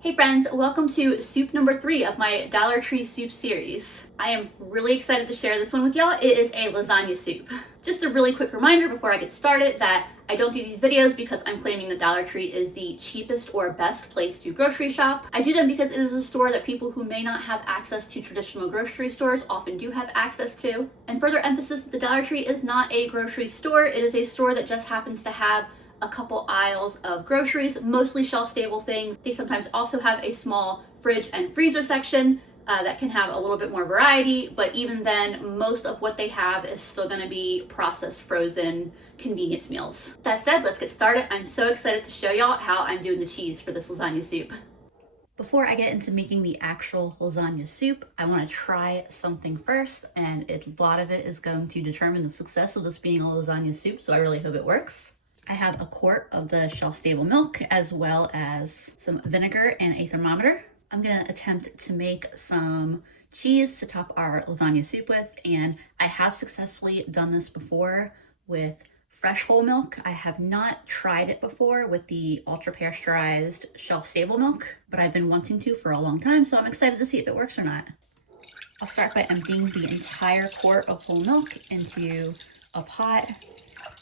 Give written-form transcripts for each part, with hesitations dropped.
Hey friends, welcome to soup number 3 of my Dollar Tree soup series. I am really excited to share this one with y'all. It is a lasagna soup. Just a really quick reminder before I get started that I don't do these videos because I'm claiming the Dollar Tree is the cheapest or best place to grocery shop. I do them because it is a store that people who may not have access to traditional grocery stores often do have access to. And further emphasis, the Dollar Tree is not a grocery store. It is a store that just happens to have a couple aisles of groceries, mostly shelf-stable things. They sometimes also have a small fridge and freezer section that can have a little bit more variety, but even then, most of what they have is still gonna be processed, frozen convenience meals. That said, let's get started. I'm so excited to show y'all how I'm doing the cheese for this lasagna soup. Before I get into making the actual lasagna soup, I want to try something first, and a lot of it is going to determine the success of this being a lasagna soup, so I really hope it works. I have a quart of the shelf-stable milk as well as some vinegar and a thermometer. I'm gonna attempt to make some cheese to top our lasagna soup with, and I have successfully done this before with fresh whole milk. I have not tried it before with the ultra-pasteurized shelf-stable milk, but I've been wanting to for a long time, so I'm excited to see if it works or not. I'll start by emptying the entire quart of whole milk into a pot.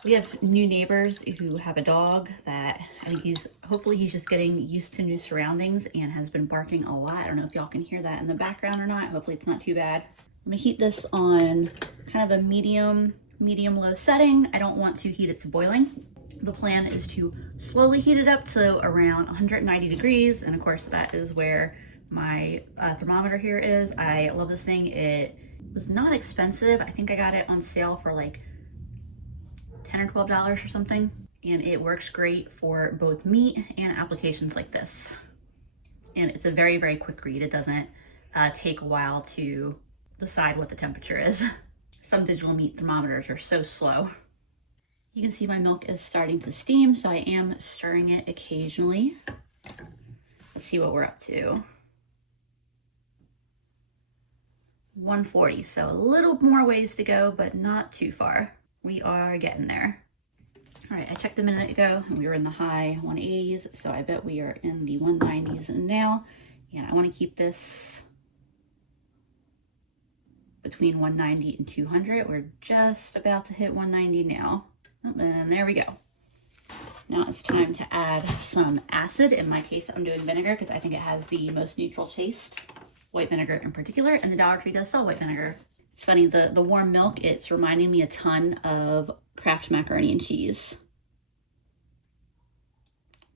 We have new neighbors who have a dog that I think hopefully he's just getting used to new surroundings and has been barking a lot. I don't know if y'all can hear that in the background or not. Hopefully it's not too bad. I'm gonna heat this on kind of a medium-low setting. I don't want to heat it to boiling. The plan is to slowly heat it up to around 190 degrees. And of course that is where my thermometer here is. I love this thing. It was not expensive. I think I got it on sale for like $10 or $12 or something, and it works great for both meat and applications like this. And it's a very, very quick read. It doesn't take a while to decide what the temperature is. Some digital meat thermometers are so slow. You can see my milk is starting to steam, so I am stirring it occasionally. Let's see what we're up to. 140, so a little more ways to go, but not too far. We are getting there. All right, I checked a minute ago and we were in the high 180s, so I bet we are in the 190s now. And I want to keep this between 190 and 200. We're just about to hit 190 now. And there we go. Now it's time to add some acid. In my case, I'm doing vinegar because I think it has the most neutral taste, white vinegar in particular, and the Dollar Tree does sell white vinegar. It's funny, the warm milk, it's reminding me a ton of Kraft macaroni and cheese.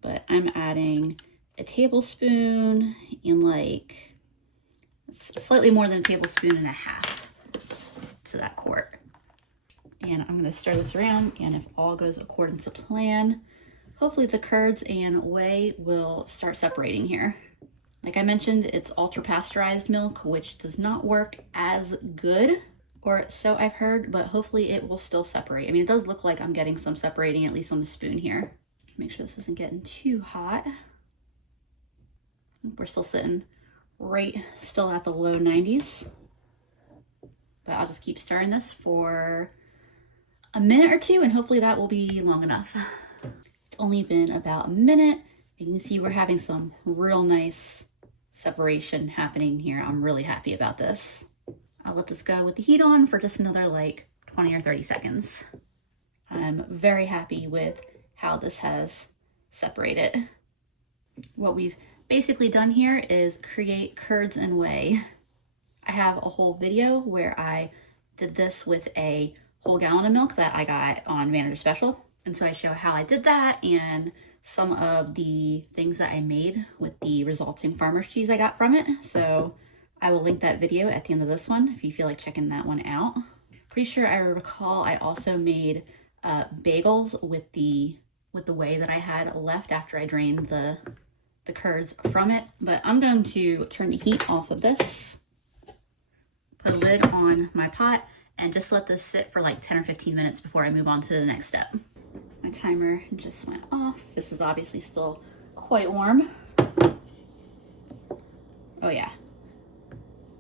But I'm adding a tablespoon and like slightly more than a tablespoon and a half to that quart. And I'm gonna stir this around, and if all goes according to plan, hopefully the curds and whey will start separating here. Like I mentioned, it's ultra pasteurized milk, which does not work as good, or so I've heard, but hopefully it will still separate. I mean, it does look like I'm getting some separating, at least on the spoon here. Make sure this isn't getting too hot. We're still sitting still at the low 90s. But I'll just keep stirring this for a minute or two, and hopefully that will be long enough. It's only been about a minute. You can see we're having some real nice separation happening here. I'm really happy about this. I'll let this go with the heat on for just another like 20 or 30 seconds. I'm very happy with how this has separated. What we've basically done here is create curds and whey. I have a whole video where I did this with a whole gallon of milk that I got on Manager Special. And so I show how I did that and some of the things that I made with the resulting farmer's cheese I got from it. So I will link that video at the end of this one if you feel like checking that one out. Pretty sure I recall I also made bagels with the whey that I had left after I drained the curds from it. But I'm going to turn the heat off of this, put a lid on my pot, and just let this sit for like 10 or 15 minutes before I move on to the next step. My timer just went off. This is obviously still quite warm. Oh yeah,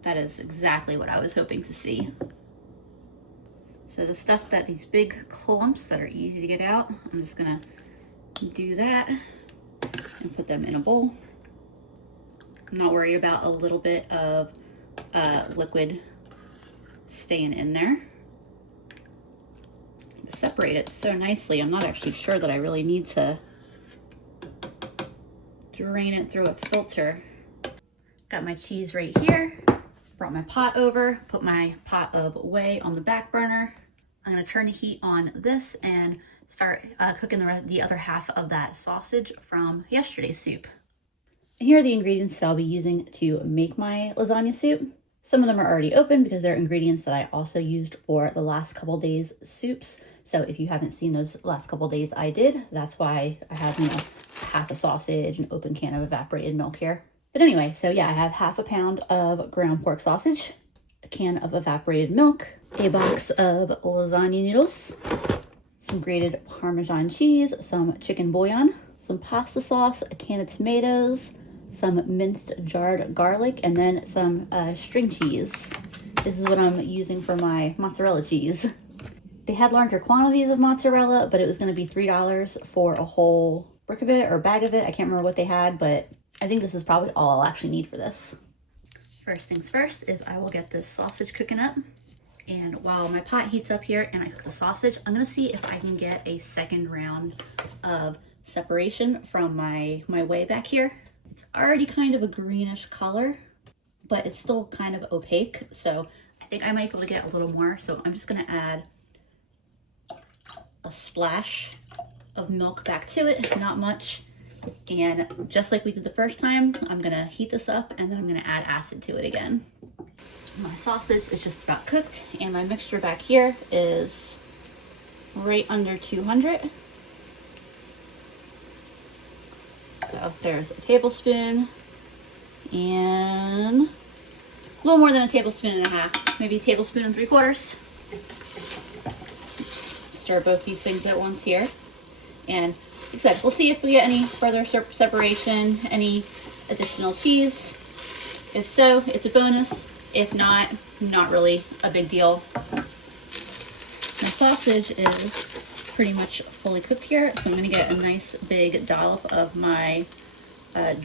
that is exactly what I was hoping to see. So the stuff these big clumps that are easy to get out, I'm just gonna do that and put them in a bowl. I'm not worried about a little bit of liquid staying in there. Separate it so nicely. I'm not actually sure that I really need to drain it through a filter. Got my cheese right here. Brought my pot over, put my pot of whey on the back burner. I'm gonna turn the heat on this and start cooking the other half of that sausage from yesterday's soup. And here are the ingredients that I'll be using to make my lasagna soup. Some of them are already open because they're ingredients that I also used for the last couple days soups. So if you haven't seen those last couple days I did, that's why I have, you know, half a sausage, an open can of evaporated milk here. But anyway, so yeah, I have half a pound of ground pork sausage, a can of evaporated milk, a box of lasagna noodles, some grated Parmesan cheese, some chicken bouillon, some pasta sauce, a can of tomatoes, some minced jarred garlic, and then some string cheese. This is what I'm using for my mozzarella cheese. They had larger quantities of mozzarella, but it was going to be $3 for a whole brick of it or bag of it. I can't remember what they had, but I think this is probably all I'll actually need for this. First things first is I will get this sausage cooking up. And while my pot heats up here and I cook the sausage, I'm gonna see if I can get a second round of separation from my whey back here. It's already kind of a greenish color, but it's still kind of opaque. So I think I might be able to get a little more. So I'm just gonna add a splash of milk back to it, not much. And just like we did the first time, I'm gonna heat this up and then I'm gonna add acid to it again. My sausage is just about cooked and my mixture back here is right under 200. So there's a tablespoon and a little more than a tablespoon and a half, maybe a tablespoon and 3/4. Stir both these things at once here. And like I said, we'll see if we get any further separation, any additional cheese. If so, it's a bonus. If not, not really a big deal. My sausage is pretty much fully cooked here, so I'm gonna get a nice big dollop of my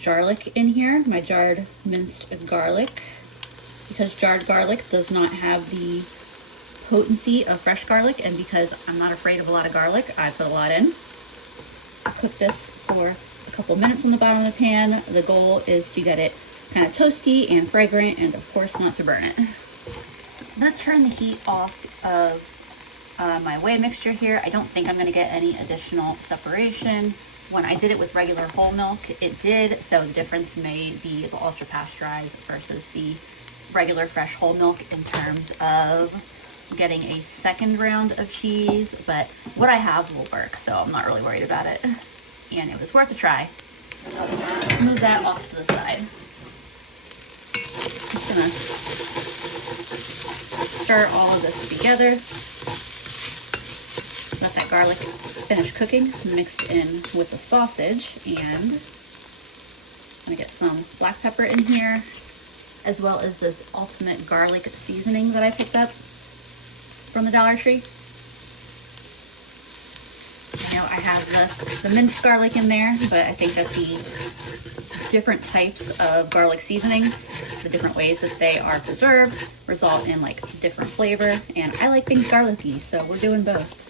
garlic in here, my jarred minced garlic. Because jarred garlic does not have the potency of fresh garlic, and because I'm not afraid of a lot of garlic, I put a lot in. Cook this for a couple minutes on the bottom of the pan. The goal is to get it kind of toasty and fragrant, and of course not to burn it. I'm gonna turn the heat off of my whey mixture here. I don't think I'm gonna get any additional separation. When I did it with regular whole milk, it did, so the difference may be the ultra pasteurized versus the regular fresh whole milk in terms of getting a second round of cheese, but what I have will work, so I'm not really worried about it. And it was worth a try. I'll just move that off to the side. I'm just gonna stir all of this together. Let that garlic finish cooking, mixed in with the sausage, and I'm gonna get some black pepper in here, as well as this ultimate garlic seasoning that I picked up from the Dollar Tree. I know I have the minced garlic in there, but I think that the different types of garlic seasonings, the different ways that they are preserved, result in like different flavor, and I like things garlicky, so we're doing both.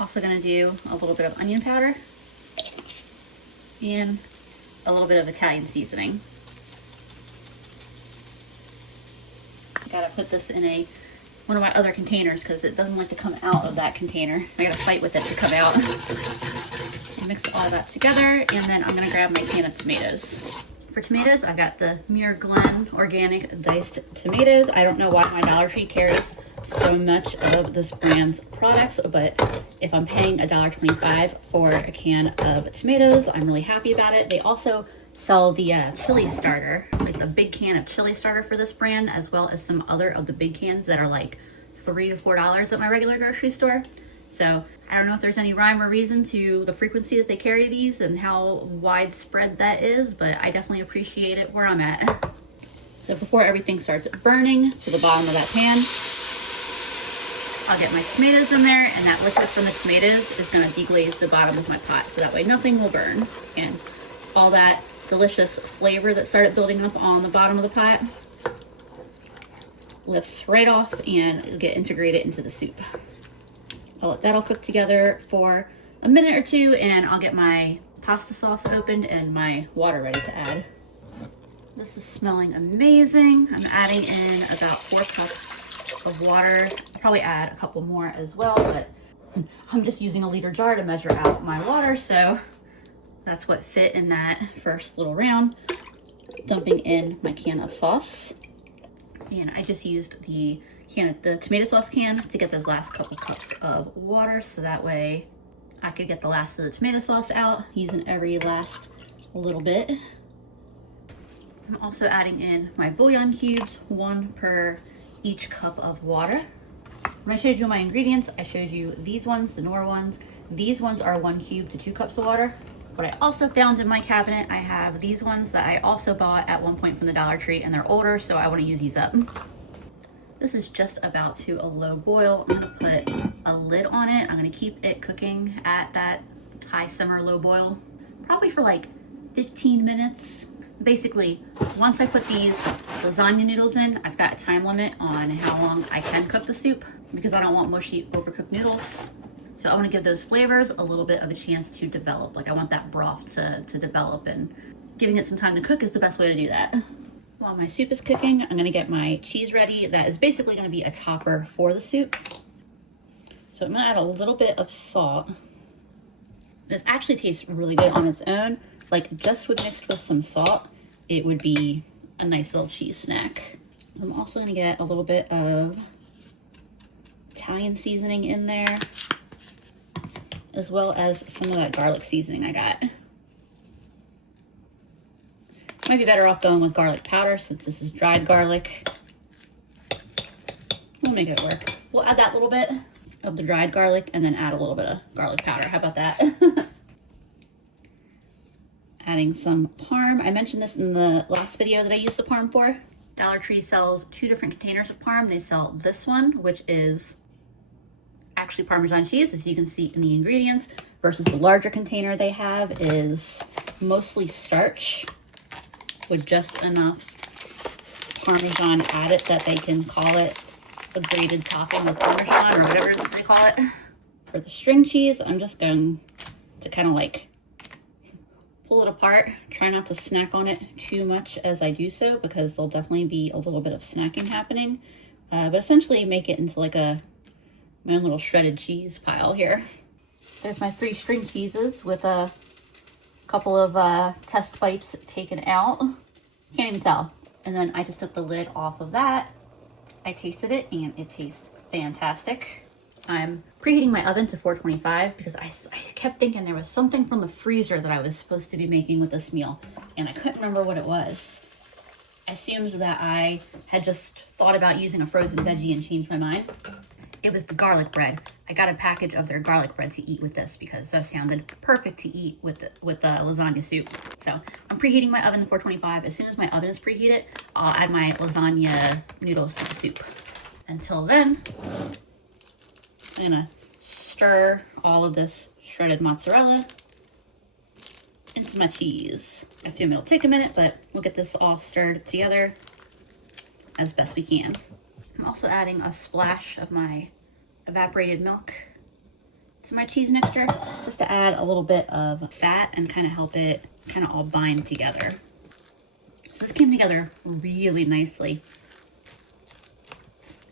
Also gonna do a little bit of onion powder and a little bit of Italian seasoning. I gotta put this in one of my other containers because it doesn't like to come out of that container. I gotta fight with it to come out. Mix all that together, and then I'm gonna grab my can of tomatoes. For tomatoes, I've got the Muir Glen organic diced tomatoes. I don't know why my Dollar Tree carries so much of this brand's products, but if I'm paying $1.25 for a can of tomatoes, I'm really happy about it. They also sell the chili starter, like the big can of chili starter for this brand, as well as some other of the big cans that are like $3 to $4 at my regular grocery store. So I don't know if there's any rhyme or reason to the frequency that they carry these and how widespread that is, but I definitely appreciate it where I'm at. So before everything starts burning to the bottom of that pan, I'll get my tomatoes in there, and that liquid from the tomatoes is going to deglaze the bottom of my pot, so that way nothing will burn. And all that delicious flavor that started building up on the bottom of the pot lifts right off and get integrated into the soup. I'll let that all cook together for a minute or two, and I'll get my pasta sauce opened and my water ready to add. This is smelling amazing. I'm adding in about 4 cups of water. I'll probably add a couple more as well, but I'm just using a liter jar to measure out my water, so that's what fit in that first little round. Dumping in my can of sauce. And I just used the tomato sauce can to get those last couple cups of water, so that way I could get the last of the tomato sauce out using every last little bit. I'm also adding in my bouillon cubes, 1 per each cup of water. When I showed you my ingredients, I showed you these ones, the Knorr ones. These ones are 1 cube to 2 cups of water. But I also found in my cabinet, I have these ones that I also bought at one point from the Dollar Tree, and they're older, so I want to use these up. This is just about to a low boil. I'm going to put a lid on it. I'm going to keep it cooking at that high simmer, low boil, probably for like 15 minutes. Basically, once I put these lasagna noodles in, I've got a time limit on how long I can cook the soup because I don't want mushy, overcooked noodles. So I want to give those flavors a little bit of a chance to develop. Like I want that broth to develop, and giving it some time to cook is the best way to do that. While my soup is cooking, I'm going to get my cheese ready. That is basically going to be a topper for the soup. So I'm going to add a little bit of salt. This actually tastes really good on its own. Like just mixed with some salt, it would be a nice little cheese snack. I'm also going to get a little bit of Italian seasoning in there, as well as some of that garlic seasoning I got. Might be better off going with garlic powder since this is dried garlic. We'll make it work. We'll add that little bit of the dried garlic and then add a little bit of garlic powder. How about that? Adding some parm. I mentioned this in the last video that I used the parm for. Dollar Tree sells 2 different containers of parm. They sell this one, which is actually Parmesan cheese, as you can see in the ingredients, versus the larger container they have is mostly starch with just enough Parmesan added that they can call it a grated topping of Parmesan or whatever they call it. For the string cheese, I'm just going to kind of like pull it apart. Try not to snack on it too much as I do so, because there'll definitely be a little bit of snacking happening, but essentially make it into like my own little shredded cheese pile here. There's my 3 string cheeses with a couple of test bites taken out. Can't even tell. And then I just took the lid off of that. I tasted it and it tastes fantastic. I'm preheating my oven to 425 because I kept thinking there was something from the freezer that I was supposed to be making with this meal, and I couldn't remember what it was. I assumed that I had just thought about using a frozen veggie and changed my mind. It was the garlic bread. I got a package of their garlic bread to eat with this because that sounded perfect to eat with the lasagna soup. So I'm preheating my oven to 425. As soon as my oven is preheated, I'll add my lasagna noodles to the soup. Until then, I'm gonna stir all of this shredded mozzarella into my cheese. I assume it'll take a minute, but we'll get this all stirred together as best we can. I'm also adding a splash of my evaporated milk to my cheese mixture, just to add a little bit of fat and kind of help it kind of all bind together. So this came together really nicely.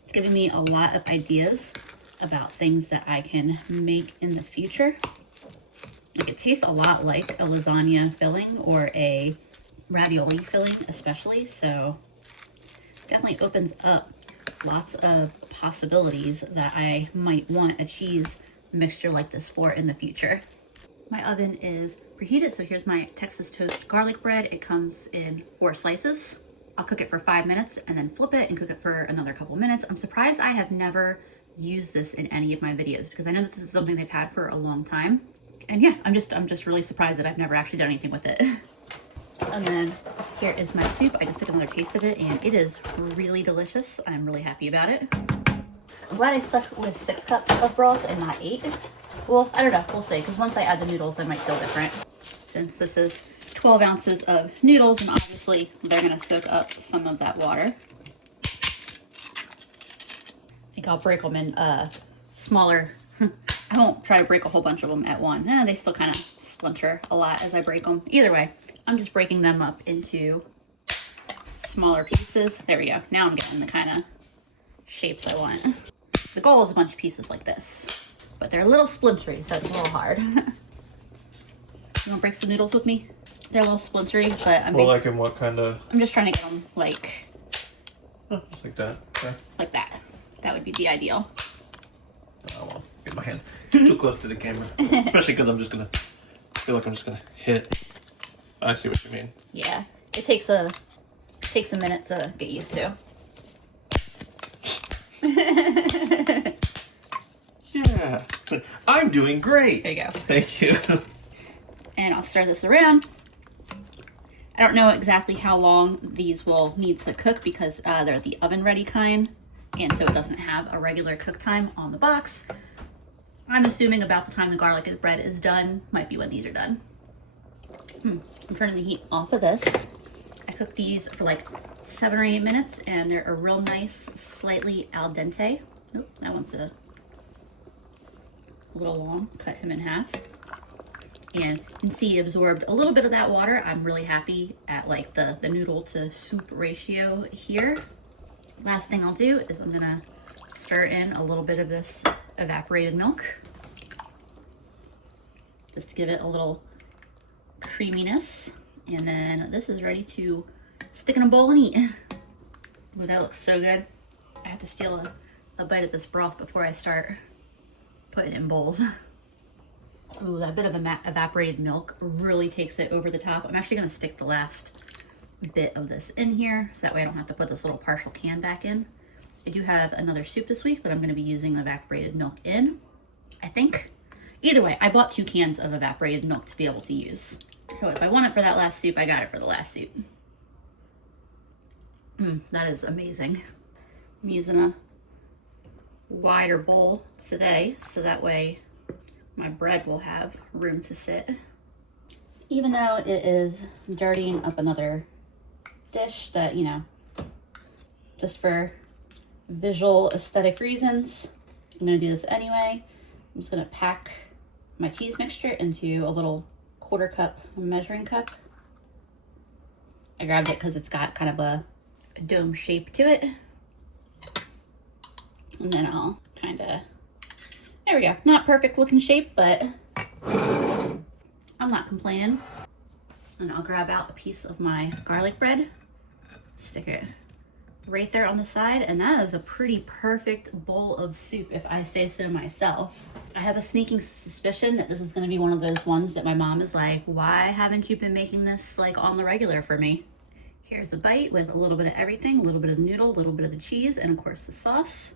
It's giving me a lot of ideas about things that I can make in the future. Like, it tastes a lot like a lasagna filling or a ravioli filling especially, so definitely opens up lots of possibilities that I might want a cheese mixture like this for in the future. My oven is preheated, so here's my Texas toast garlic bread. It comes in 4 slices. I'll cook it for 5 minutes and then flip it and cook it for another couple minutes. I'm surprised I have never used this in any of my videos because I know that this is something they've had for a long time. And yeah, I'm just really surprised that I've never actually done anything with it. And then here is my soup. I just took another taste of it and it is really delicious. I'm really happy about it. I'm glad I stuck with 6 cups of broth and not 8. Well, I don't know, we'll see, because once I add the noodles, I might feel different. Since this is 12 ounces of noodles, and obviously they're gonna soak up some of that water. I think I'll break them in smaller. I won't try to break a whole bunch of them at one. They still kind of splinter a lot as I break them. Either way, I'm just breaking them up into smaller pieces. There we go. Now I'm getting the kind of shapes I want. The goal is a bunch of pieces like this, but they're a little splintery, so it's a little hard. You want to break some noodles with me? They're a little splintery, but I'm like in what kind of? I'm just trying to get them like, just like that. Okay. Like that. That would be the ideal. I won't get my hand too close to the camera, especially because I feel like I'm just gonna hit. I see what you mean. Yeah, it takes a minute to get used to. Yeah, I'm doing great. There you go. Thank you. And I'll stir this around. I don't know exactly how long these will need to cook because they're the oven ready kind, and so it doesn't have a regular cook time on the box. I'm assuming about the time the garlic bread is done might be when these are done. I'm turning the heat off of this. I cooked these for like 7 or 8 minutes, and they're a real nice, slightly al dente. Nope, that one's a little long. Cut him in half. And you can see he absorbed a little bit of that water. I'm really happy at like the noodle to soup ratio here. Last thing I'll do is I'm gonna stir in a little bit of this evaporated milk, just to give it a little creaminess. And then this is ready to stick in a bowl and eat. Ooh, that looks so good. I have to steal a bite of this broth before I start putting it in bowls. Ooh, that bit of evaporated milk really takes it over the top. I'm actually gonna stick the last bit of this in here, so that way I don't have to put this little partial can back in. I do have another soup this week that I'm gonna be using evaporated milk in, I think. Either way, I bought 2 cans of evaporated milk to be able to use. So if I want it for that last soup, I got it for the last soup. That is amazing. I'm using a wider bowl today, so that way my bread will have room to sit. Even though it is dirtying up another dish that, you know, just for visual aesthetic reasons, I'm gonna do this anyway. I'm just gonna pack my cheese mixture into a little 1/4 cup measuring cup. I grabbed it because it's got kind of a dome shape to it. And then I'll kind of, there we go. Not perfect looking shape, but I'm not complaining. And I'll grab out a piece of my garlic bread, stick it right there on the side, and that is a pretty perfect bowl of soup if I say so myself. I have a sneaking suspicion that this is going to be one of those ones that my mom is like, why haven't you been making this like on the regular for me? Here's a bite with a little bit of everything, a little bit of the noodle, a little bit of the cheese, and of course the sauce.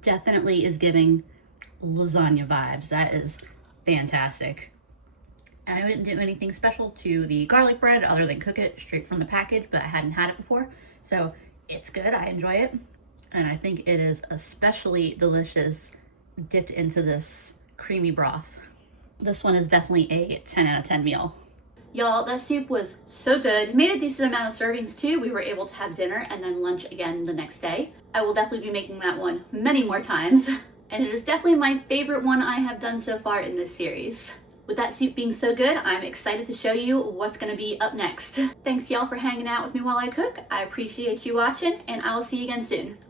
Definitely is giving lasagna vibes. That is fantastic. And I didn't do anything special to the garlic bread other than cook it straight from the package, but I hadn't had it before. So it's good, I enjoy it. And I think it is especially delicious dipped into this creamy broth. This one is definitely a 10 out of 10 meal. Y'all, that soup was so good. Made a decent amount of servings too. We were able to have dinner and then lunch again the next day. I will definitely be making that one many more times. And it is definitely my favorite one I have done so far in this series. With that soup being so good, I'm excited to show you what's gonna be up next. Thanks y'all for hanging out with me while I cook. I appreciate you watching, and I will see you again soon.